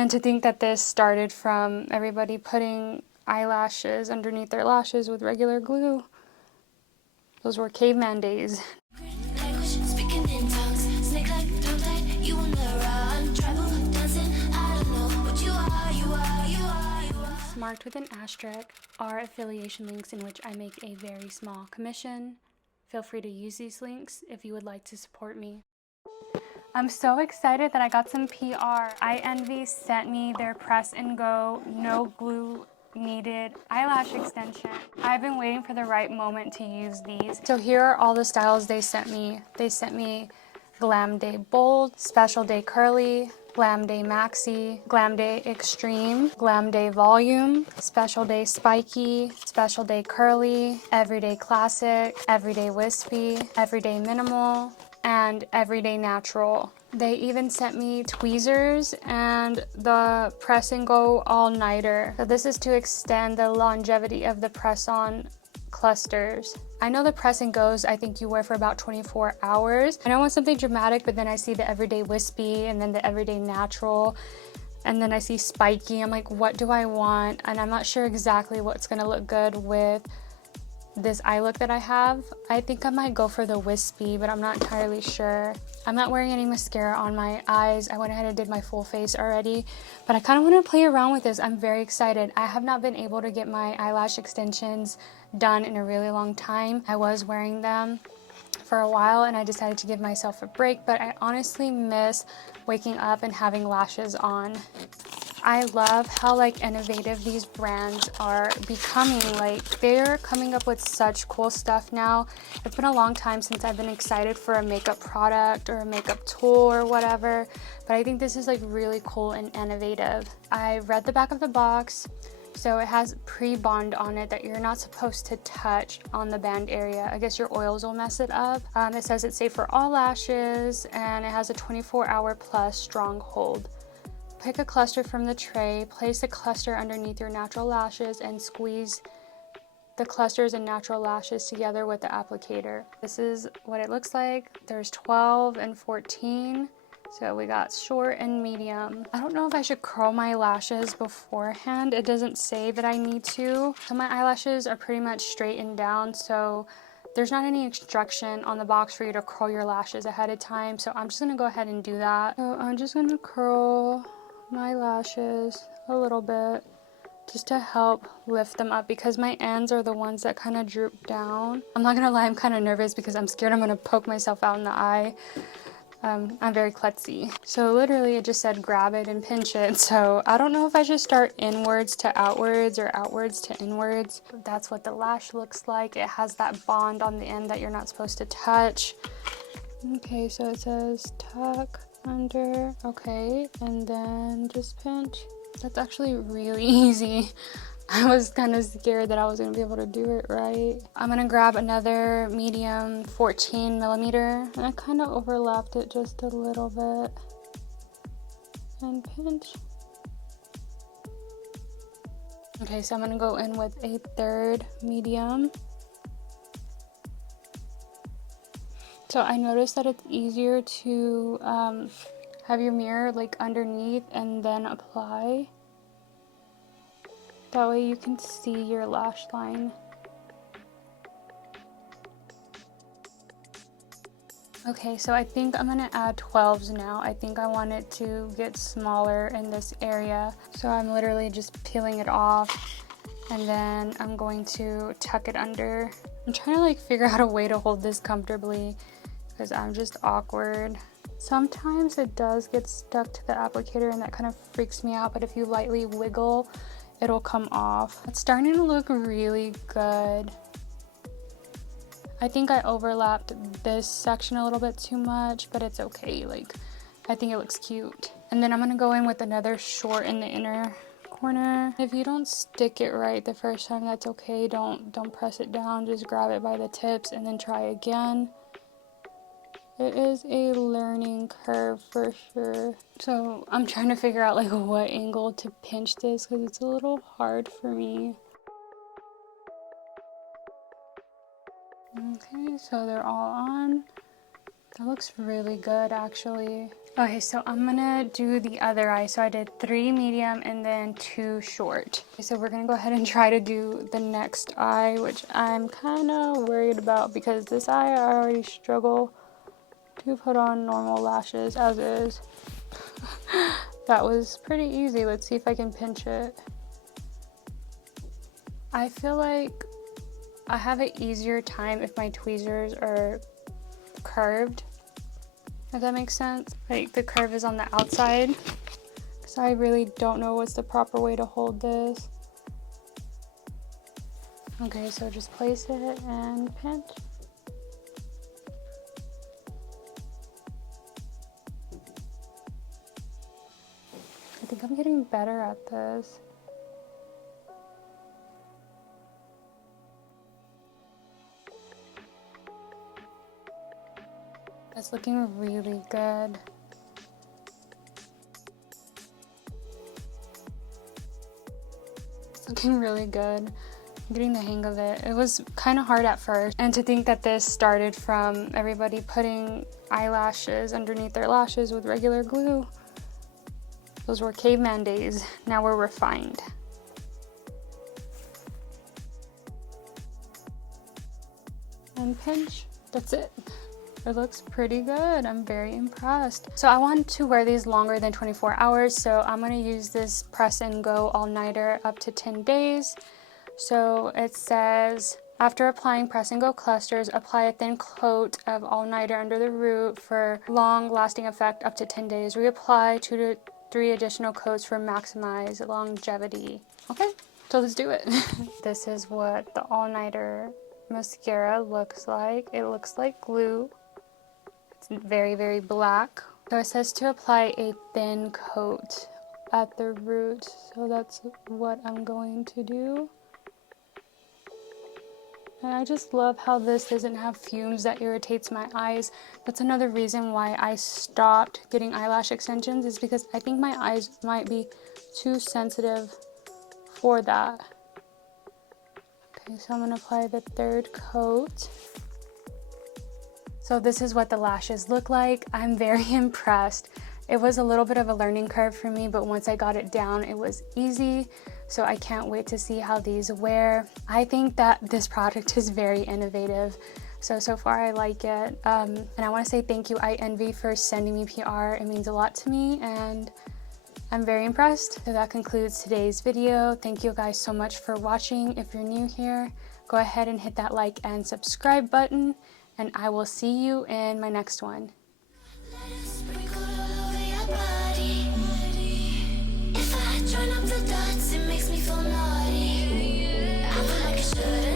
And to think that this started from everybody putting eyelashes underneath their lashes with regular glue. Those were caveman days. Marked with an asterisk are affiliation links in which I make a very small commission. Feel free to use these links if you would like to support me. I'm so excited that I got some PR. ienvy sent me their press and go, no glue needed eyelash extension. I've been waiting for the right moment to use these. So here are all the styles they sent me. They sent me Glam Day Bold, Special Day Curly, Glam Day Maxi, Glam Day Extreme, Glam Day Volume, Special Day Spiky, Special Day Curly, Everyday Classic, Everyday Wispy, Everyday Minimal, and Everyday Natural. They even sent me tweezers and the press and go all-nighter. So this is to extend the longevity of the press-on clusters. I know the press and goes I think you wear for about 24 hours. And I want something dramatic, but then I see the Everyday Wispy and then the Everyday Natural. And then I see Spiky. I'm like, what do I want? And I'm not sure exactly what's gonna look good with this eye look that I have. I think I might go for the wispy, but I'm not entirely sure. I'm not wearing any mascara on my eyes. I went ahead and did my full face already, but I kind of want to play around with this. I'm very excited. I have not been able to get my eyelash extensions done in a really long time. I was wearing them for a while and I decided to give myself a break, but I honestly miss waking up and having lashes on. I love how like innovative these brands are becoming. Like they're coming up with such cool stuff now. It's been a long time since I've been excited for a makeup product or a makeup tool or whatever, but I think this is like really cool and innovative. I read the back of the box. So it has pre-bond on it that you're not supposed to touch on the band area. I guess your oils will mess it up. It says it's safe for all lashes and it has a 24-hour plus strong hold. Pick a cluster from the tray, place the cluster underneath your natural lashes and squeeze the clusters and natural lashes together with the applicator. This is what it looks like. There's 12 and 14. So we got short and medium. I don't know if I should curl my lashes beforehand. It doesn't say that I need to. So my eyelashes are pretty much straight and down, so there's not any instruction on the box for you to curl your lashes ahead of time. So I'm just gonna go ahead and do that. So I'm just gonna curl my lashes a little bit just to help lift them up because my ends are the ones that kind of droop down. I'm not gonna lie, I'm kind of nervous because I'm scared I'm gonna poke myself out in the eye. I'm very klutzy. So literally it just said grab it and pinch it. So I don't know if I should start inwards to outwards or outwards to inwards. That's what the lash looks like. It has that bond on the end that you're not supposed to touch. Okay, so it says tuck under, okay, and then just pinch. That's actually really easy. I was kind of scared that I was gonna be able to do it right. I'm gonna grab another medium 14 millimeter and I kind of overlapped it just a little bit and pinch. Okay, so I'm gonna go in with a third medium. So I noticed that it's easier to have your mirror like underneath and then apply. That way you can see your lash line. Okay, so I think I'm gonna add 12s now. I think I want it to get smaller in this area. So I'm literally just peeling it off and then I'm going to tuck it under. I'm trying to like figure out a way to hold this comfortably because I'm just awkward. Sometimes it does get stuck to the applicator and that kind of freaks me out, but if you lightly wiggle, it'll come off. It's starting to look really good. I think I overlapped this section a little bit too much, but it's okay. Like, I think it looks cute. And then I'm gonna go in with another short in the inner corner. If you don't stick it right the first time, that's okay. Don't press it down, just grab it by the tips and then try again. It is a learning curve for sure. So I'm trying to figure out like what angle to pinch this because it's a little hard for me. Okay, so they're all on. That looks really good, actually. Okay, so I'm gonna do the other eye. So I did 3 medium and then 2 short. Okay, so we're gonna go ahead and try to do the next eye, which I'm kind of worried about because this eye I already struggle to put on normal lashes as is. That was pretty easy. Let's see if I can pinch it. I feel like I have an easier time if my tweezers are curved, if that makes sense. Like the curve is on the outside, because I really don't know what's the proper way to hold this. Okay, so just place it and pinch. I think I'm getting better at this. It's looking really good. It's looking really good. I'm getting the hang of it. It was kind of hard at first. And to think that this started from everybody putting eyelashes underneath their lashes with regular glue. Those were caveman days. Now we're refined. And pinch. That's it. It looks pretty good. I'm very impressed. So I want to wear these longer than 24 hours. So I'm going to use this press and go all-nighter up to 10 days. So it says, after applying press and go clusters, apply a thin coat of all-nighter under the root for long lasting effect up to 10 days. Reapply 2 to 3 additional coats for maximize longevity. Okay, so let's do it. This is what the all-nighter mascara looks like. It looks like glue. It's very, very black. So it says to apply a thin coat at the root. So that's what I'm going to do. And I just love how this doesn't have fumes that irritates my eyes. That's another reason why I stopped getting eyelash extensions, is because I think my eyes might be too sensitive for that. Okay, so I'm gonna apply the 3rd coat. So this is what the lashes look like. I'm very impressed. It was a little bit of a learning curve for me, but once I got it down, it was easy. So I can't wait to see how these wear. I think that this product is very innovative. So far I like it. And I wanna say thank you, ienvy, for sending me PR. It means a lot to me and I'm very impressed. So that concludes today's video. Thank you guys so much for watching. If you're new here, go ahead and hit that like and subscribe button, and I will see you in my next one. Join up the dots, it makes me feel naughty. I feel like I should